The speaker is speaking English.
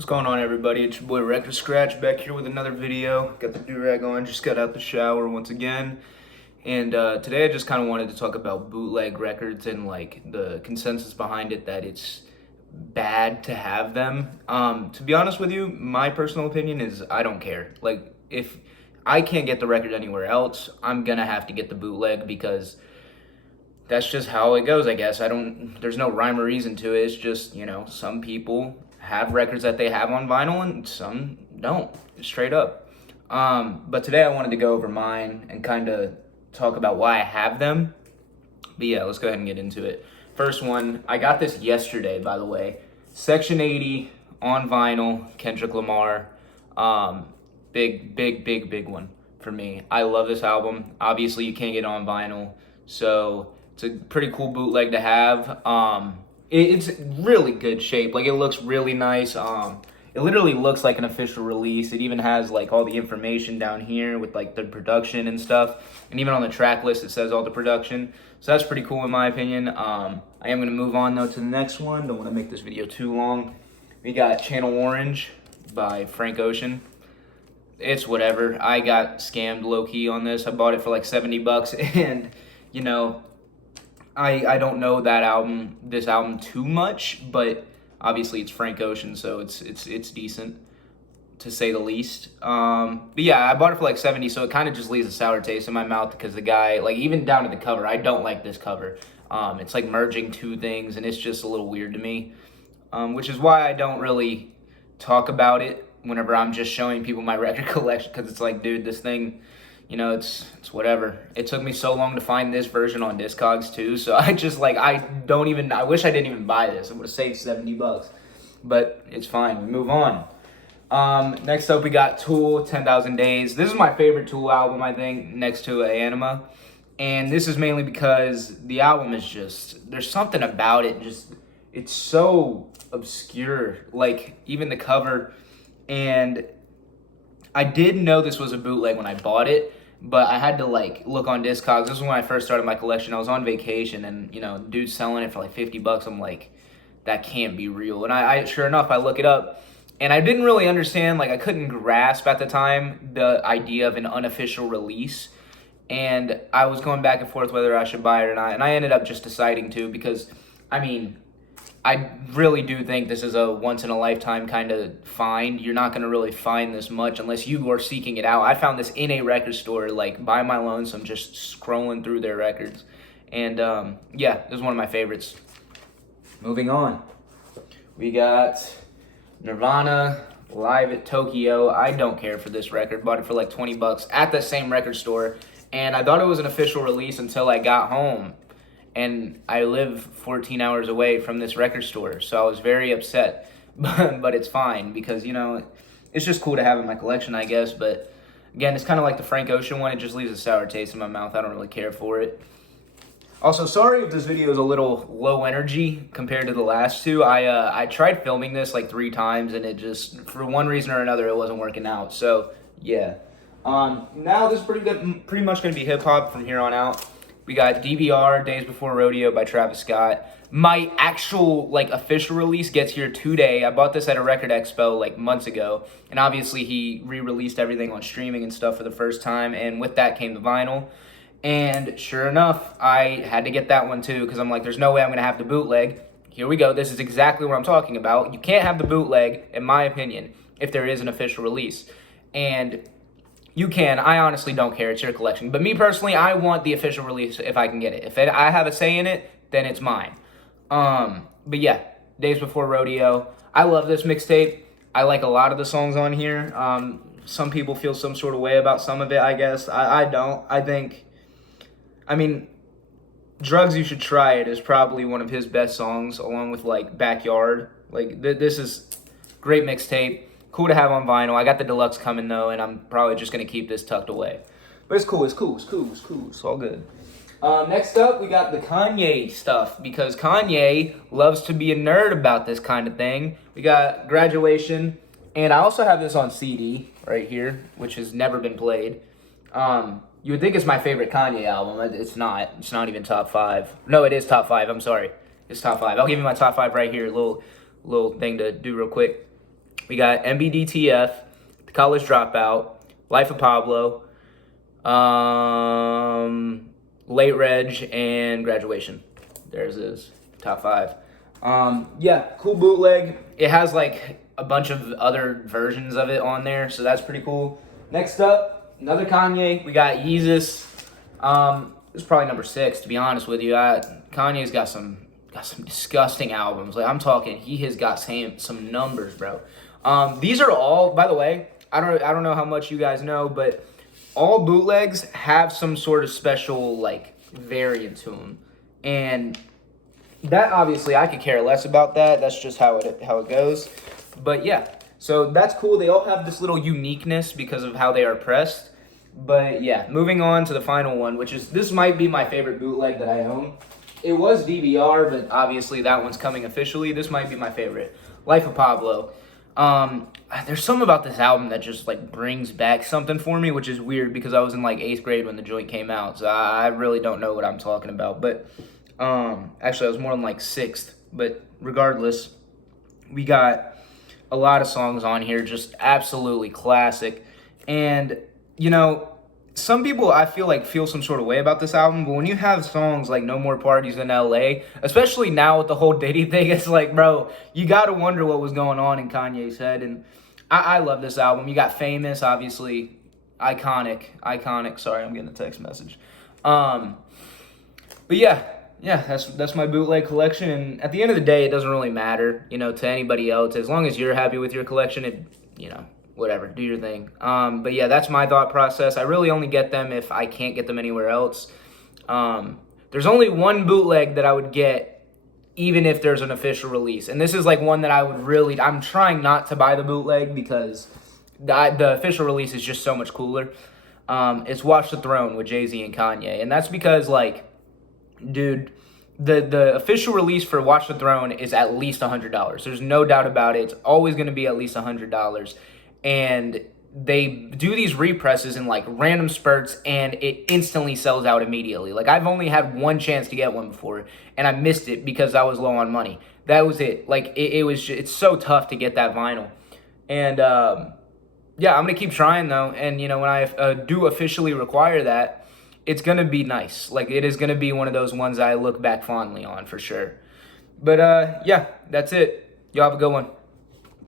What's going on, everybody? It's your boy Record Scratch back here with another video. Got the do-rag on, just got out the shower once again. And today I just kind of wanted to talk about Bootleg Records and like the consensus behind it that it's bad to have them. To be honest with you, my personal opinion is I don't care. Like, if I can't get the record anywhere else, I'm gonna have to get the bootleg because that's just how it goes, I guess. There's no rhyme or reason to it. It's just, some people have records that they have on vinyl and some don't, straight up. But today I wanted to go over mine and kind of talk about why I have them. But yeah, let's go ahead and get into it. First one, I got this yesterday, by the way. Section 80 on vinyl, Kendrick Lamar. Big one for me. I love this album. Obviously, you can't get it on vinyl, so it's a pretty cool bootleg to have. It's really good shape. Like, it looks really nice. It literally looks like an official release. It even has like all the information down here with like the production and stuff. And even on the track list, it says all the production. So that's pretty cool in my opinion. I am going to move on though to the next one. Don't want to make this video too long. We got Channel Orange by Frank Ocean. It's whatever. I got scammed low-key on this. I bought it for like $70 and I don't know this album too much, but obviously it's Frank Ocean, so it's decent to say the least. But yeah, I bought it for like 70, so it kind of just leaves a sour taste in my mouth because the guy, like, even down to the cover, I don't like this cover. It's like merging two things, and it's just a little weird to me, which is why I don't really talk about it whenever I'm just showing people my record collection, because it's like, dude, this thing, it's whatever. It took me so long to find this version on Discogs too, so I just like, I wish I didn't even buy this. I would have saved $70, but it's fine. We move on. Next up, we got Tool, 10,000 Days. This is my favorite Tool album, I think, next to Anima, and this is mainly because the album is just, there's something about it, just, it's so obscure, like, even the cover. And I did know this was a bootleg when I bought it, but I had to like look on Discogs. This is when I first started my collection. I was on vacation and, dude's selling it for like $50. I'm like, that can't be real. And I sure enough, I look it up and I didn't really understand, like, I couldn't grasp at the time the idea of an unofficial release. And I was going back and forth whether I should buy it or not. And I ended up just deciding to because, I really do think this is a once-in-a-lifetime kind of find. You're not going to really find this much unless you are seeking it out. I found this in a record store, like, by my lonesome, just scrolling through their records. And, yeah, this is one of my favorites. Moving on. We got Nirvana, Live at Tokyo. I don't care for this record. Bought it for like $20 at the same record store. And I thought it was an official release until I got home. And I live 14 hours away from this record store, so I was very upset. But it's fine because, it's just cool to have in my collection, I guess. But again, it's kind of like the Frank Ocean one. It just leaves a sour taste in my mouth. I don't really care for it. Also, sorry if this video is a little low energy compared to the last two. I tried filming this like 3 times, and it just, for one reason or another, it wasn't working out. So, yeah. Now this is pretty much going to be hip-hop from here on out. We got DBR, Days Before Rodeo by Travis Scott. My actual, like, official release gets here today. I bought this at a record expo, like, months ago. And obviously, he re-released everything on streaming and stuff for the first time. And with that came the vinyl. And sure enough, I had to get that one, too. Because I'm like, there's no way I'm going to have the bootleg. Here we go. This is exactly what I'm talking about. You can't have the bootleg, in my opinion, if there is an official release. And you can. I honestly don't care. It's your collection. But me personally, I want the official release if I can get it. If I have a say in it, then it's mine. But yeah, Days Before Rodeo. I love this mixtape. I like a lot of the songs on here. Some people feel some sort of way about some of it, I guess. I don't. Drugs You Should Try It is probably one of his best songs, along with, like, Backyard. Like, this is great mixtape. Cool to have on vinyl. I got the deluxe coming, though, and I'm probably just going to keep this tucked away. But it's cool. It's all good. Next up, we got the Kanye stuff, because Kanye loves to be a nerd about this kind of thing. We got Graduation, and I also have this on CD right here, which has never been played. You would think it's my favorite Kanye album. It's not. It's not even top 5. No, it is top 5. I'm sorry. It's top 5. I'll give you my top 5 right here. Little thing to do real quick. We got MBDTF, The College Dropout, Life of Pablo, Late Reg, and Graduation. There's his top 5. Yeah, cool bootleg. It has like a bunch of other versions of it on there, so that's pretty cool. Next up, another Kanye. We got Yeezus. This is probably number 6, to be honest with you. Kanye's got some disgusting albums. Like, I'm talking, he has got some numbers, bro. These are all, by the way, I don't know how much you guys know, but all bootlegs have some sort of special like variant to them, and that obviously I could care less about that. That's just how it goes. But yeah, so that's cool. They all have this little uniqueness because of how they are pressed. But yeah, moving on to the final one, which is, this might be my favorite bootleg that I own. It was DVR, but obviously that one's coming officially. This might be my favorite. Life of Pablo. There's something about this album that just like brings back something for me, which is weird because I was in like 8th grade when the joint came out. So I really don't know what I'm talking about. But actually I was more in like 6th. But regardless, we got a lot of songs on here, just absolutely classic. And you know, some people I feel like feel some sort of way about this album, but when you have songs like No More Parties in LA, especially now with the whole Diddy thing, it's like, bro, you gotta wonder what was going on in Kanye's head. And I love this album. You got Famous, obviously, iconic. Sorry, I'm getting a text message. But yeah, that's my bootleg collection. And at the end of the day, it doesn't really matter, you know, to anybody else. As long as you're happy with your collection, it, you know, whatever, do your thing. But yeah, that's my thought process. I really only get them if I can't get them anywhere else. There's only one bootleg that I would get even if there's an official release. And this is like one that I'm trying not to buy the bootleg because the official release is just so much cooler. It's Watch the Throne with Jay-Z and Kanye. And that's because, like, dude, the official release for Watch the Throne is at least $100. There's no doubt about it. It's always going to be at least $100. And they do these represses in like random spurts, and it instantly sells out immediately. Like, I've only had one chance to get one before, and I missed it because I was low on money. That was it. Like, it's so tough to get that vinyl. And yeah, I'm gonna keep trying though. And you know, when I do officially require that, it's gonna be nice. Like, it is gonna be one of those ones I look back fondly on for sure. But yeah, that's it. Y'all have a good one.